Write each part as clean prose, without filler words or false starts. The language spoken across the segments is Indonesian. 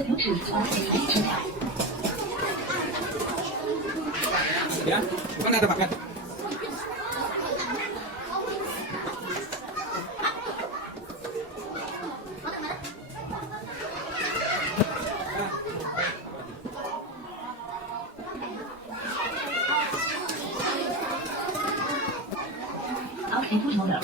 Ya, bukan ada paket. OK，不同的。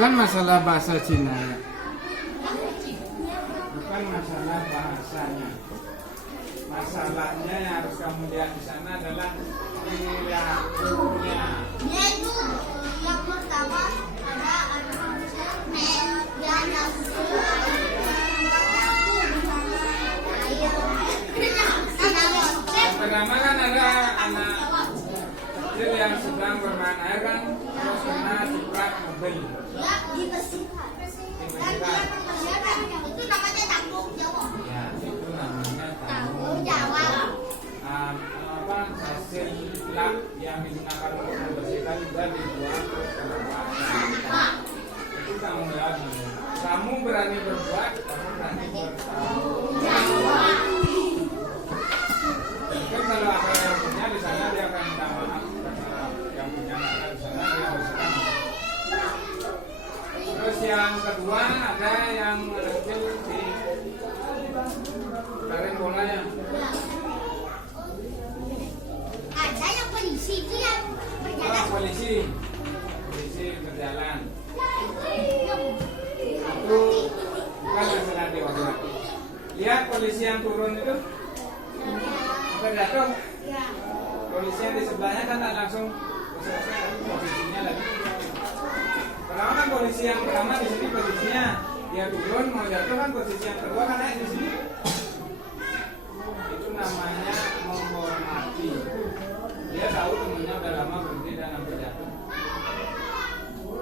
Bukan masalah bahasa Cina ya. Bukan masalah bahasanya. Masalahnya yang harus kamu lihat di sana adalah perilakunya. Yaitu yang pertama ada Yang pertama kan ada anak kecil yang sedang bermain air kan, terus kena ciprat mobil. ya dibersihkan dan dia membersihkan itu namanya tanggung jawab. Ya, itu namanya Tanggung jawab. Apa hasil lab yang digunakan untuk membersihkan juga dibuat ke tempat. Itu tanggung jawab. Kamu berani berbuat, kamu berani bertanggung jawab. Mungkin kalau ada yang punya di sana dia akan minta maaf, karena yang punya nggak ada di sana dia bersihkan. Terus yang kedua ada yang kecil di tarik bolanya. Ada yang polisi itu yang berjalan. Polisi berjalan. Itu bukan masalah dewasa. Lihat polisi yang turun itu, bukan jatuh. Polisi yang di sebelahnya kan tak langsung posisinya lagi. Pertama kan polisi yang pertama di sini posisinya dia turun mau jatuh kan posisi yang kedua kan naik di sini. Itu namanya menghormati. Dia tahu temennya udah lama berhenti dan hampir jatuh.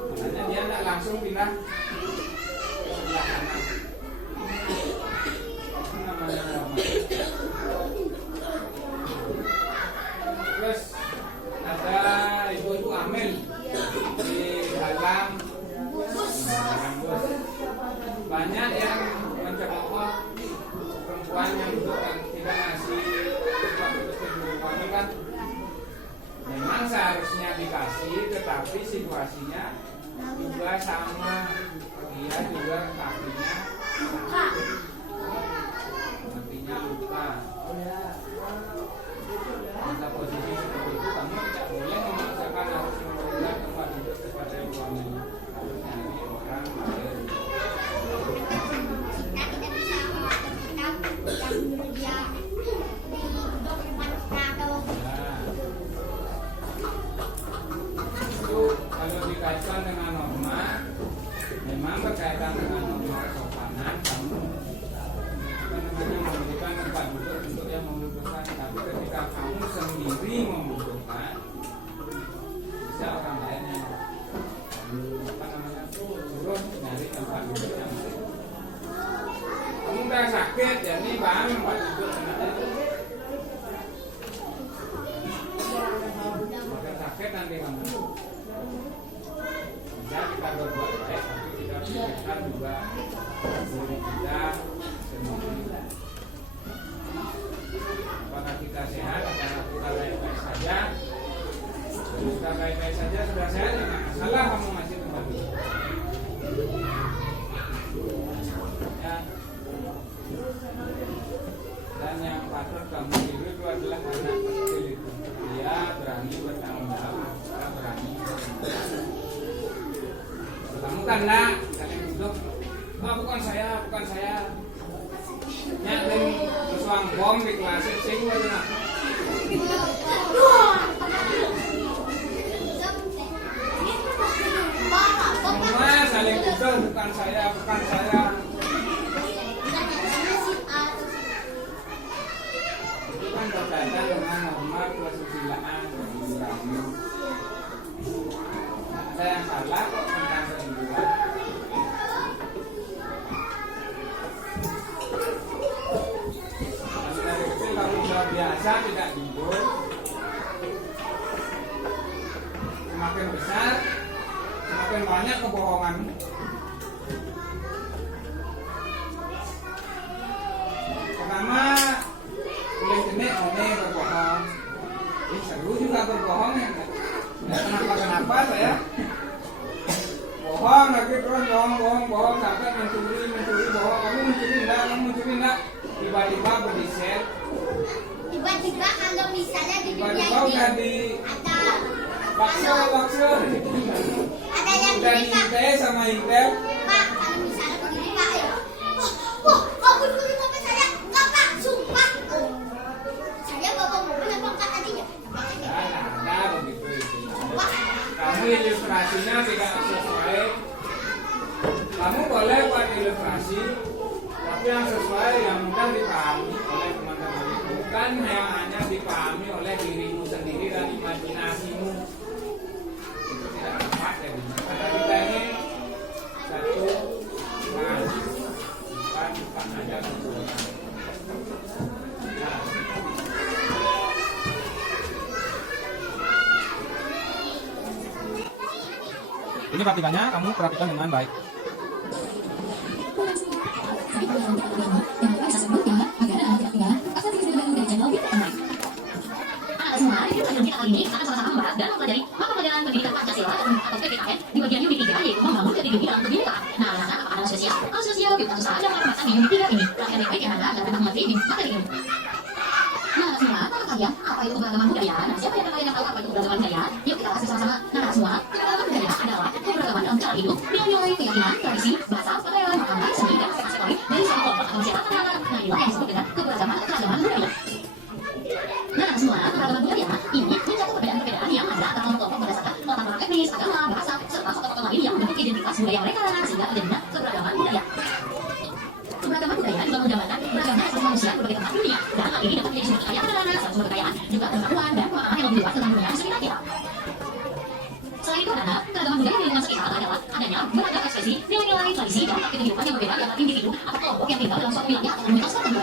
Makanya dia tidak langsung pindah ke sebelah kanan. Itu namanya menghormati. Terus ada ibu-ibu hamil di dalam bus. Banyak yang mencemooh perempuan yang bukan tidak ngasih waktu itu kan. Memang seharusnya dikasih, tetapi situasinya juga sama. Dia juga kakinya kakinya luka. Pada posisi seperti itu kamu tidak boleh memaksakan harus memberikan tempat duduk kepada ibu hamil. Harus nyari orang lain. Kita tidak bisa memakan kita yang dulu dia di duduk depan kita atau Itu kalau dikaitkan dengan norma, memang berkaitan dengan norma kesopanan, kamu memberikan tempat duduk untuk yang membutuhkan. Tapi ketika kamu sendiri membutuhkan, bisa orang lain yang suruh nyari tempat duduk yang lain. Kamu udah sakit, jadi bang tempat duduk makan sakit nanti kamu. Bisa kita berbuat baik, tapi kita pikirkan juga diri kita sendiri. Apakah kita sehat? Apakah kita baik-baik saja? Kalau kita baik-baik saja sudah sehat, ya nggak masalah kamu masih tempat duduk. Ya. Dan yang patut kamu tiru itu adalah anak kecil itu. Dia berani bertanggung jawab, dia berani bertanggung jawab. Kamu kan nak, kalian duduk. Oh, bukan saya. Nya dan kesuang bom di kelas sing aja nak. Semua saling pukul, bukan saya. Itu kan berkaitan dengan norma kesusilaan dan Islam. Ada yang salah kok tentang kehidupan. Dari kecil kalau sudah biasa tidak tidur, semakin besar semakin banyak kebohongan. Pertama, boleh jenis berbohong. Seru juga berbohong ya. Kenapa saya bohong lagi terus bohong sampai mencuri bohong. Kamu mencuri enggak? Tiba-tiba berdiset. Tiba-tiba kalau misalnya di dunia Tiba-tiba ini udah di ada bakso. ada yang Udah gini Pak. diintai sama Intel. Pak, kalau misalnya begini Pak ya. Wah, kamu dulu mobil saya. Enggak Pak, sumpah. Saya bawa mobil yang bangkat tadinya. Ada begitu itu. Wah, Kamu ilustrasinya tidak sesuai. Kamu boleh buat ilustrasi, tapi yang sesuai yang mudah dipahami oleh teman-teman. Bukan yang hanya dipahami oleh dirimu sendiri dan imajinasimu. Itu tidak tepat ya. Karena kita ini satu bukan hanya sesuai. Ini praktikannya kamu perhatikan dengan baik. Semua review kajian kita kali ini akan sama-sama membahas dan mempelajari mata pelajaran pendidikan Pancasila atau PPKN di bagian unit 3 yaitu membangun ketegangan dalam kebinekaan. Nah, anak-anak apa ada spesial? Kalau spesial, kita susah aja mengatakan di unit 3 ini. Perhatian yang baik yang ada dapat mengerti di materi ini. Nah, semua tahu kalian apa itu keberagaman budaya? Nah, siapa yang kalian yang tahu apa itu keberagaman budaya? Yuk kita bahas bersama-sama. Nah, semua keberagaman budaya adalah keberagaman dalam cara hidup, nilai-nilai, keyakinan, tradisi, bahasa, pakaian, makanan, seni, dan aksesoris dari suatu kelompok atau masyarakat. Nah, inilah yang disebut dengan keberagaman budaya. Nah, semua keberagaman budaya ini mencakup perbedaan-perbedaan yang ada antara kelompok berdasarkan latar belakang etnis, agama, bahasa, serta faktor-faktor lain yang membentuk identitas budaya mereka sehingga terjadinya keberagaman budaya. Keberagaman budaya juga menggambarkan beragam asal manusia berbagai tempat dunia dan hal ini dapat menjadi sumber kekayaan sederhana, sumber kekayaan juga pengetahuan dan pemahaman yang lebih luas tentang dunia di sekitar kita. Selain itu, anak keragaman budaya di lingkungan sekitar adalah adanya beragam ekspresi, nilai-nilai, tradisi, dan praktik kehidupan yang berbeda dalam individu atau kelompok yang tinggal dalam suatu wilayah atau komunitas tertentu.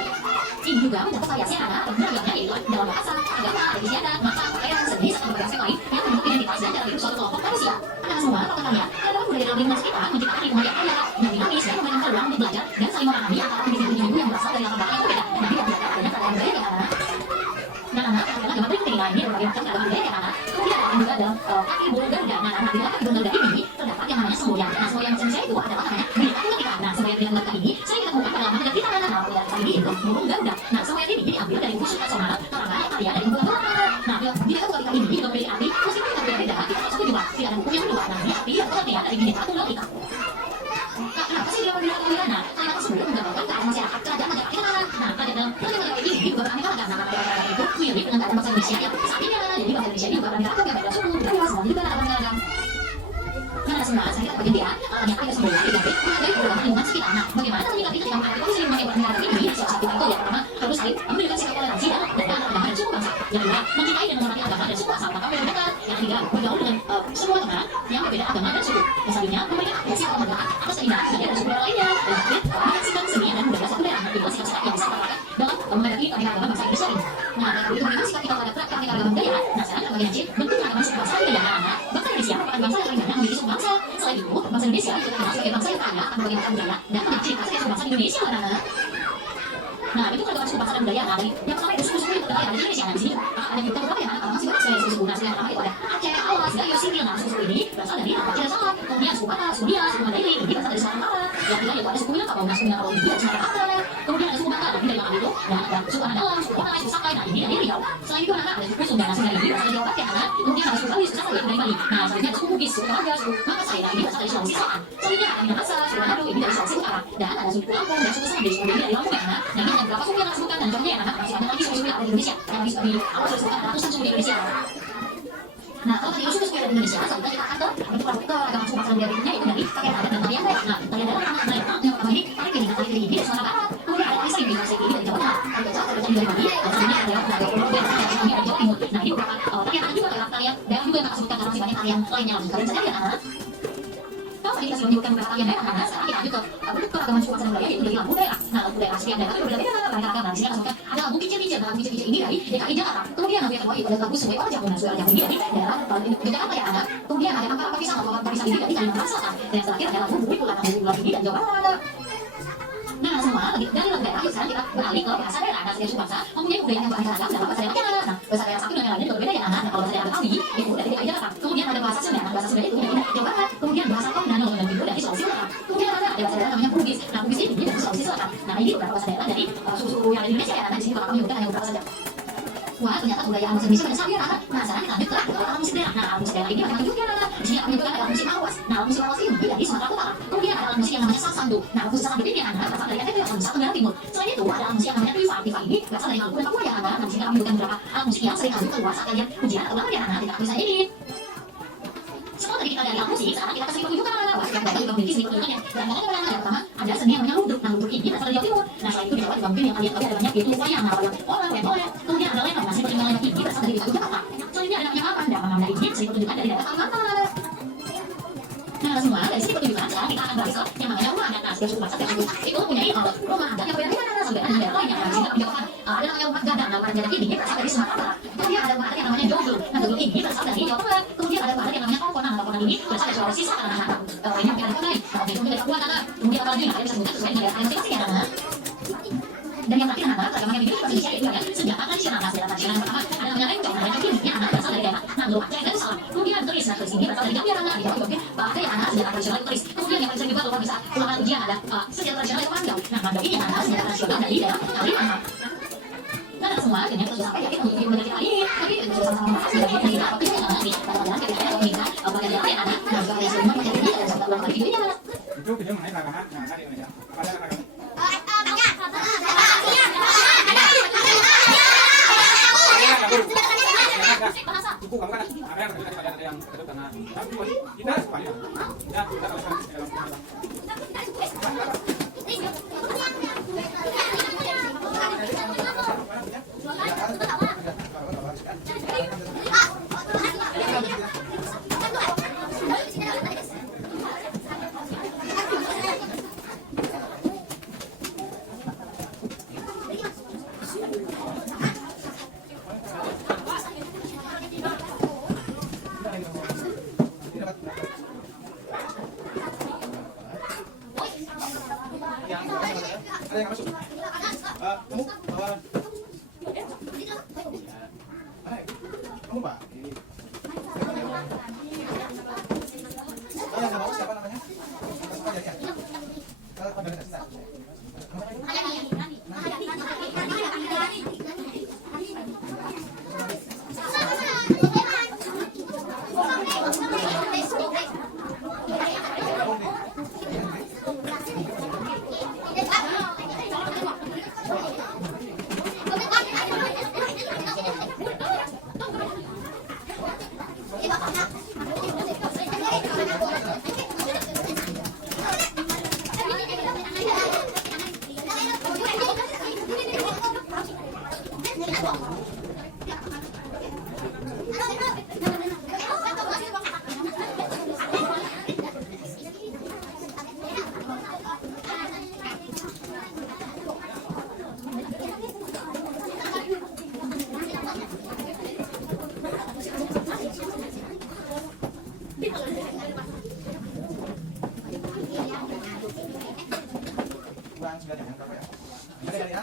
Ini juga mencakup variasi anak dan beragamnya yaitu dalam bahasa, agama, tradisi adat, makanan, pakaian, seni, serta berbagai aspek lain yang membentuk identitas dan cara hidup suatu kelompok manusia. Nah, semua pertanyaan keragaman budaya dalam lingkungan sekitar menciptakan lingkungan yang kaya dan dinamis dan memberikan peluang untuk belajar dan saling memahami antara individu-individu yang berasal dari latar belakang yang berbeda. Nah, tidak terdapat adanya keragaman budaya yang anak. Nah, anak perhatikan dengan berikut ini. Nah, ini berbagai macam keragaman budaya yang anak. Kemudian ada juga dalam kaki burung garuda. Nah, di dalam kaki burung garuda ini terdapat yang namanya semboyan. Nah, semboyan Indonesia itu adalah namanya binatang tunggal ika. Nah, semboyan binatang tunggal ika ini sering kita temukan dalam negara kita. Nah, semboyan ini itu burung garuda. Nah, semboyan ini diambil dari buku nasional karangan karya dari buku Belanda. Nah, binatang tunggal ika ini juga memiliki arti meskipun kita berbeda, kita masuk juga tidak ada buku yang kedua. Nah, ini arti yang pengertian dari binatang tunggal ika. Nah, kenapa sih dia binatang tunggal ika? Nah, karena tersebut menggambarkan keadaan masyarakat kerajaan negara kita. Nah, kerajaan negara ini juga beraneka ragam. Nah, kerajaan itu mirip dengan keadaan bangsa Indonesia yang saat ini adalah jadi bangsa Indonesia ini juga beraneka ragam yang beda suku, budaya, semua juga ada ragam. Nah, semua saya kita bagian dia yang air semboyan diambil dari beberapa lingkungan sekitar. Nah, bagaimana menyikapi ketika air itu sering memakai negara ini? Salah satu faktor yang pertama harus saling menunjukkan sikap toleransi dan agama dan suku bangsa. Yang kedua, mencintai dan menghormati agama dan suku asal maka membedakan. Yang ketiga, bergaul dengan semua teman yang berbeda agama dan suku. Yang selanjutnya, memberikan apresiasi atau penghargaan atas keindahan budaya dan suku lainnya. Dan terakhir, menyaksikan seni dan budaya satu daerah. Itu sikap-sikap yang bisa terapkan dalam menghadapi keanekaragaman bangsa Indonesia ini. Nah, itu bagaimana sikap kita terhadap keanekaragaman budaya? Nah, sekarang dalam bagian C, bentuk keragaman suku bangsa budaya. Nah, bangsa Indonesia merupakan bangsa yang paling banyak memiliki suku bangsa. Selain itu, bangsa Indonesia juga terkenal sebagai bangsa yang kaya akan berbagai macam budaya dan menjadi ciri khas suku bangsa Indonesia. Nah, itu keragaman suku bangsa dan budaya. Nah, yang pertama itu suku-suku yang terkenal yang ada di Indonesia. Nah, di sini ada beberapa yang masing-masing suku-suku. Nah, yang pertama itu ada Aceh, Awas, Gayo, Singkil. Nah, suku-suku ini berasal dari Aceh Salam. Kemudian suku Batak, suku Dia, suku Mandailing ini berasal dari Sumatera Barat. Yang ketiga yaitu ada suku Minangkabau. Nah, suku Minangkabau ini dari Sumatera Barat. Kemudian ada suku Bangka dari Bangka itu. Nah, ada suku Anak Dalam, suku Onai, suku Sakai. Nah, ini dari Riau. Selain itu anak ada suku Sunda. Nah, Sunda ini berasal dari Jawa Barat ya anak. Kemudian ada suku Bali, suku Sakai yaitu dari Bali. Nah, selanjutnya ada suku Bugis, suku Toraja, suku Makassar. Nah, ini berasal dari Sulawesi Selatan. Selanjutnya ada Minahasa, suku Manado ini dari Sulawesi Utara. Dan ada suku Lampung dan suku Sambi, suku dari Lampung ya anak. Nah, ini ada beberapa suku yang saya sebutkan dan contohnya ya anak masih ada lagi suku-suku yang ada di Indonesia. Nah, di ratusan suku di Indonesia. Nah, kalau tadi suku ada di Indonesia, selanjutnya kita akan ke ragam suku asal daerahnya itu dari pakaian adat dan tarian daerah. Nah, tarian daerah yang pertama ini tari piring dari Sumatera Barat. Kemudian ada tari sering dari Jawa Tengah, tari becak dari Bali, dan selanjutnya ada dari Jawa Timur. Nah, ini beberapa tarian adat juga daerah daerah juga yang akan sebutkan karena masih banyak tarian lainnya. Kalian saja lihat anak. Kalau tadi kita sudah menyebutkan beberapa tarian daerah, nah sekarang kita lanjut ke keragaman suku asal budaya yaitu dari lampu daerah. Nah, lampu daerah setiap daerah itu berbeda-beda beraneka ragam. Nah, di sini akan sebutkan ada lampu kincir-kincir. Nah, lampu kincir-kincir ini dari DKI Jakarta. Kemudian lampu yang kedua itu ada lampu Sungai Orjak. Nah, Sungai Orjak ini dari daerah Jakarta ya anak. Kemudian ada angka pisang atau angka pisang ini dari Kalimantan Selatan. Dan yang terakhir ada lampu bumi pulang ini dan Jawa Barat. Nah, semua dari daerah sekarang kita beralih ke bahasa daerah. Nah, setiap suku bangsa mempunyai budaya yang beraneka ragam dan bahasa daerahnya. Nah, bahasa daerah satu dengan yang lainnya berbeda ya anak. Nah, kalau bahasa daerah Betawi itu dari DKI Jakarta. Kemudian ada bahasa Sunda. Nah, bahasa Sunda itu dari Jawa Barat. Kemudian bahasa Kondano dan itu dari Sulawesi Utara. Kemudian ada bahasa daerah namanya Bugis. Nah, Bugis ini dari Sulawesi Selatan. Nah, ini beberapa bahasa daerah dari suku-suku yang ada di Indonesia ya. Nah, di sini bakal kami menyebutkan hanya beberapa saja. Wah, ternyata budaya alam Indonesia pada saatnya anak. Nah, sekarang kita lanjut ke alam musik daerah. Nah, alam musik daerah ini macam-macam juga anak. Di sini akan menyebutkan alam musik Lawas. Nah, alam musik Lawas ini dari Sumatera Utara. Kemudian ada alam musik yang namanya Sasandu. Nah, alam musik Sasandu ini anak berasal dari NTB, Nusa Tenggara Timur. Selain itu ada alam musik yang namanya Tifa. Tifa ini berasal dari Maluku dan Papua ya anak. Nah, di sini akan menyebutkan beberapa alam musik yang sering kali keluar saat kalian ujian atau ulangan ya anak. Tidak bisa ini. Setelah tadi kita dari alam musik, sekarang kita ke seni pertunjukan anak. Wah, setiap daerah juga memiliki seni pertunjukannya. Berantakan yang pertama ada seni yang namanya ludruk. Nah, ludruk ini berasal dari Jawa Timur. Nah, selain itu di Jawa juga mungkin yang kalian tahu ada banyak yaitu wayang, nah wayang orang. Kemudian ada lenong. Nah, seni pertunjukan lenong ini berasal dari Jakarta. Selanjutnya ada namanya Mamanda. Mamanda ini seni pertunjukan dari daerah Kalimantan. Nah, semua dari sini pertunjukan sekarang kita akan beralih ke yang namanya rumah adat. Nah, setiap suku bangsa itu mempunyai rumah adat yang berbeda-beda sampai ada daerah lainnya. Nah, di sini kita ada namanya rumah gadang. Nah, rumah gadang ini berasal dari Sumatera Barat. Kemudian ada rumah adat yang namanya joglo. Nah, joglo ini berasal dari Jawa Tengah. Kemudian ada rumah adat yang namanya tongkonan. Nah, tongkonan ini berasal dari Sulawesi Selatan. Nah, ini yang ada kunai. Nah, itu dari Papua anak. Kemudian apa lagi? Nah, kalian bisa sebutkan sesuai dengan daerah masing-masing ya anak. Dan yang terakhir anak, ragam yang dimiliki di Indonesia yaitu ada senjata tradisional. Nah, senjata tradisional yang pertama ada namanya rencong. Nah, rencong ini anak berasal dari daerah Nanggroe Aceh dan Salam. Kemudian keris. Nah, keris ini berasal dari Jambi anak. Di Jawa juga mungkin pakai anak senjata tradisional itu keris. Kemudian yang paling sering juga kalau bisa ulangan ujian ada senjata tradisional itu mandau. Nah, mandau ini anak senjata tradisional dari daerah Kalimantan. Nah, semua akhirnya kita sudah sampai ya kita untuk video kita ini. Tapi kita sudah sama-sama membahas dari kita apa yang anak ini. Pada kita akan meminta bagian dari anak. Nah, juga kalian semua bagian ini dan sampai ulang kali videonya anak. Itu video mengenai ragaman. Nah, tadi Indonesia. Apa ada ragaman? Cukup kamu kan ada yang tadi ada yang kedua karena kita semuanya ya kita lakukan ada yang masuk. Kamu bawa. Kamu Pak. Yang mau siapa namanya? Kalau pada tidak. Bang, sudah jangan berapa ya? Ada kali ya?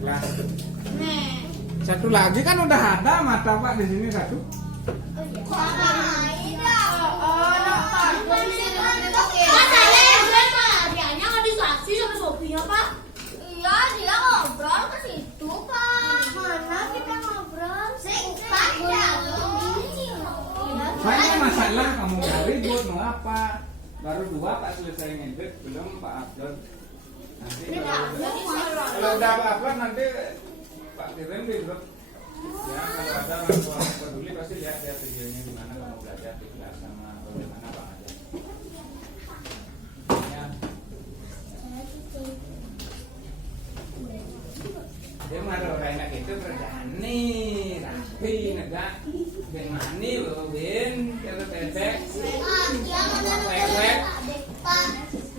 kelas. Nih. Satu lagi kan udah ada mata Pak di sini satu. Katanya yang gue Marianya nggak disaksi sama Sophia, Pak. Iya, dia ngobrol ke situ, Pak. Mana kita ngobrol? Pak, Saya masalah kamu gak ribut mau apa? Baru 2 Pak selesai ngedit, belum Pak upload. Nanti kalau udah Pak upload nanti Pak kirim di grup. Ya kalau ada orang tua yang peduli pasti lihat videonya di mana kamu belajar di kelas sama bagaimana Pak ajar. Ya. Dia marah orang enak itu kerjaan nih rapi negak ben mani loh ben kalau bebek Pak,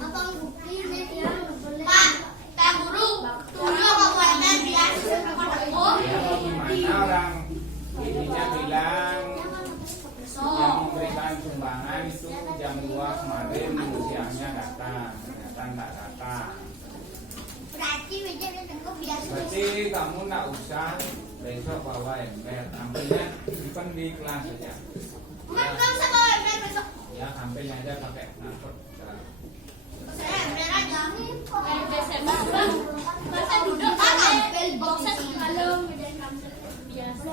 abang bukti nih dia. Pak, Pak Guru, tunggu kok buatnya dia. Oh, ya mau gimana orang ininya bilang yang memberikan sumbangan itu jam 2 kemarin siangnya datang ternyata nggak datang. berarti meja dia tengok biasa. Berarti kamu nggak usah besok bawa ember, ambilnya simpen di kelas saja. Mak, nggak usah bawa ember besok. Ya ambilnya aja pakai ngangkut. Saya ember aja. Masa duduk Pak, kan ambil boxnya boksen. kalau biasa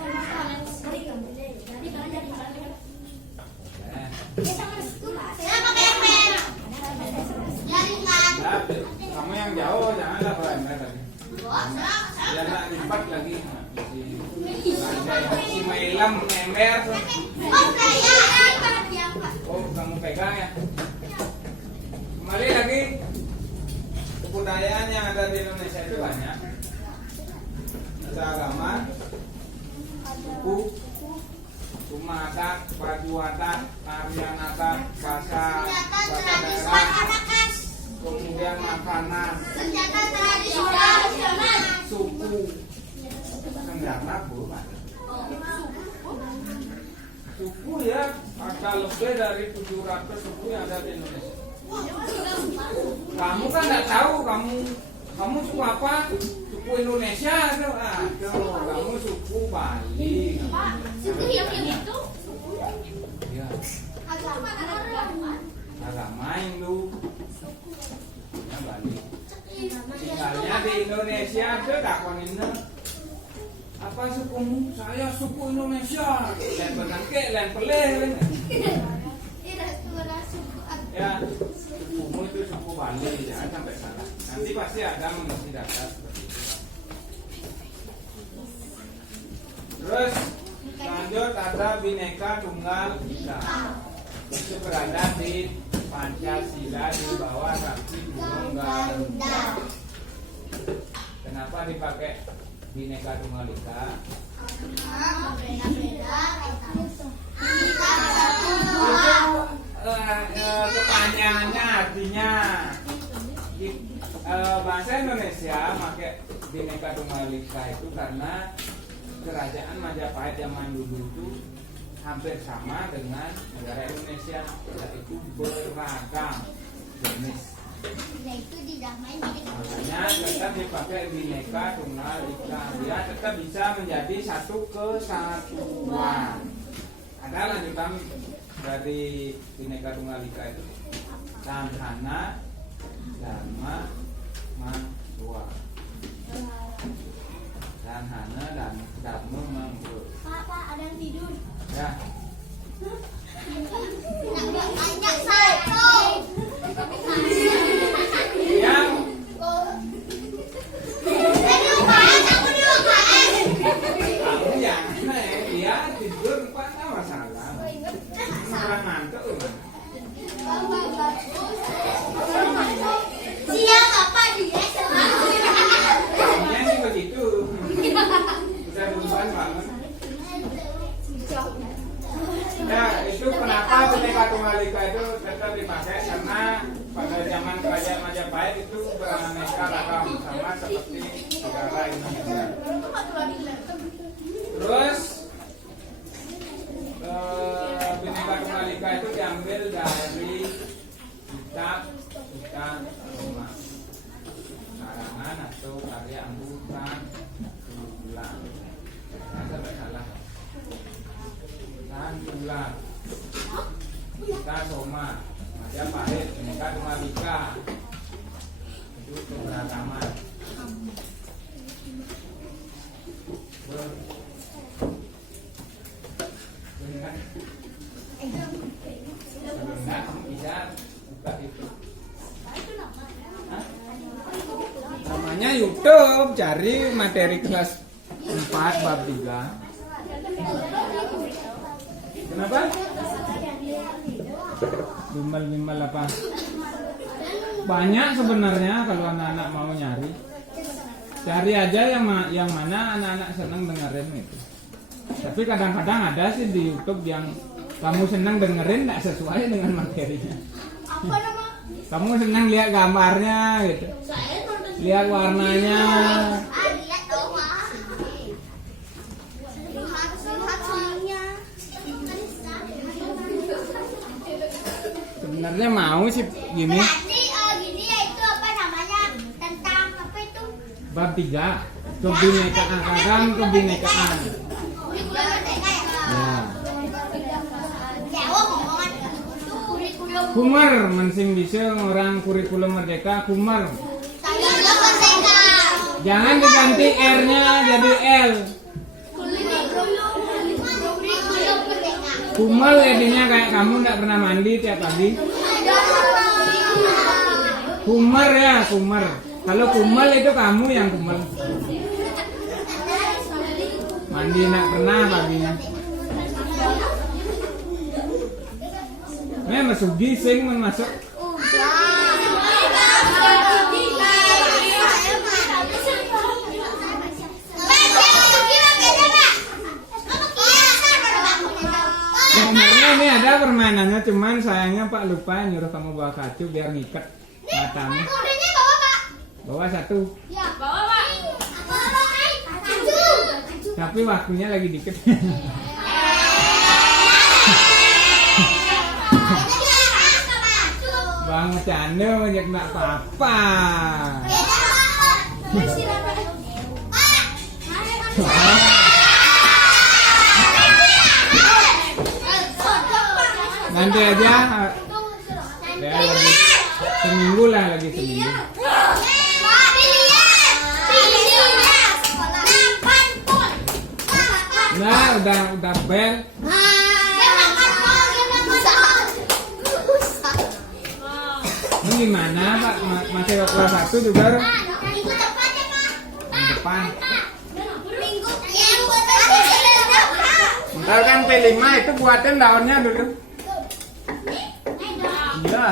Saya pakai ember. Jaringan. Kamu yang jauh janganlah bawa ember tadi. Saya Biar nggak lipat lagi. Si Mailam ember. Oh, saya. Oh, kamu pegang ya. Kembali lagi, kebudayaan yang ada di Indonesia itu banyak. Ada agama, suku, rumah adat, baju adat, tarian adat, bahasa daerah, kemudian makanan, Senjata tradisional. suku, senjata bukan. Suku ya, ada lebih dari 700 suku yang ada di Indonesia. Kamu kan nggak tahu kamu suku apa? Suku Indonesia tuh. Aduh, kamu suku Bali. suku yang itu Ya, agama Hindu. Ya, Bali. Tinggalnya di Indonesia tuh tak koninnya. Apa sukumu? Saya suku Indonesia. Lain benangke, lain peleh. Ya, sukumu itu suku Bali, jangan sampai salah. Nanti pasti ada mengisi data seperti itu. Terus lanjut ada Bhinneka Tunggal Ika. Itu berada di Pancasila di bawah kaki Gunung Garuda. Kenapa dipakai Bhinneka Tunggal Ika? Pertanyaannya artinya bahasa Indonesia pakai Bhinneka Tunggal Ika itu karena kerajaan Majapahit zaman dulu itu hampir sama dengan negara Indonesia, yaitu beragam jenis. Makanya tetap dipakai Bhinneka Tunggal Ika, dia tetap bisa menjadi satu kesatuan. Ada lanjutan dari Bhinneka Tunggal Ika itu Samhana Dharma Mahwa. Samhana dan Dharma Mahwa. Pak, ada yang tidur. Ya. Banyak satu. Yang kamu yang dia tidur pak masalah. Orang ngantuk Siang apa dia? Kayaknya sih begitu. Bisa duluan banget. Ya itu kenapa Bhinneka Tunggal Ika itu tetap dipakai karena pada zaman kerajaan Majapahit itu beraneka ragam sama seperti negara Indonesia. Terus Bhinneka Tunggal Ika itu diambil dari kitab Rumah karangan atau karya anggutan Tulang, kita soma, Majapahit, mereka Tumalika. Itu keberagaman. Nah, kamu bisa buka itu. Hah? Namanya YouTube, cari materi kelas 4 bab 3. Kenapa? Bimbel apa? Banyak sebenarnya kalau anak-anak mau nyari. Cari aja yang mana anak-anak senang dengerin itu. Tapi kadang-kadang ada sih di YouTube yang kamu senang dengerin tidak sesuai dengan materinya. Apa nama? Kamu senang lihat gambarnya gitu, Saya nonton. lihat warnanya. Lihat dong, Wak. Lihat soalnya. Sebenarnya mau sih gini. Berarti gini ya itu apa namanya? Tentang apa itu? Bab 3 kebinekaan, kebinekaan. Kurikulum merdeka ya? Ya. Jawab ngomongan itu kurikulum. Kumar mensing bisa orang kurikulum merdeka kumar. Kurikulum merdeka. Jangan diganti R-nya jadi L. Kurikulum merdeka. Kumal jadinya kayak kamu tidak pernah mandi tiap pagi. Kumar ya, kumar. Kalau kumal itu kamu yang kumal. Mandi tidak pernah paginya. Masuk gising masuk. Sebenarnya ini ada permainannya, cuman sayangnya Pak lupa nyuruh kamu bawa kacu biar ngikat matamu. Kudanya bawa, Pak. Bawa 1. Ya, bawa, Pak. Tapi waktunya lagi dikit. Bang Cando banyak nak apa-apa. Nanti aja. Ya lagi seminggu lah, lagi seminggu. Nah, udah bel. Ini gimana Pak? Masih kelas 1 juga? Depan. Ntar kan P5 itu buatin daunnya dulu. Iya.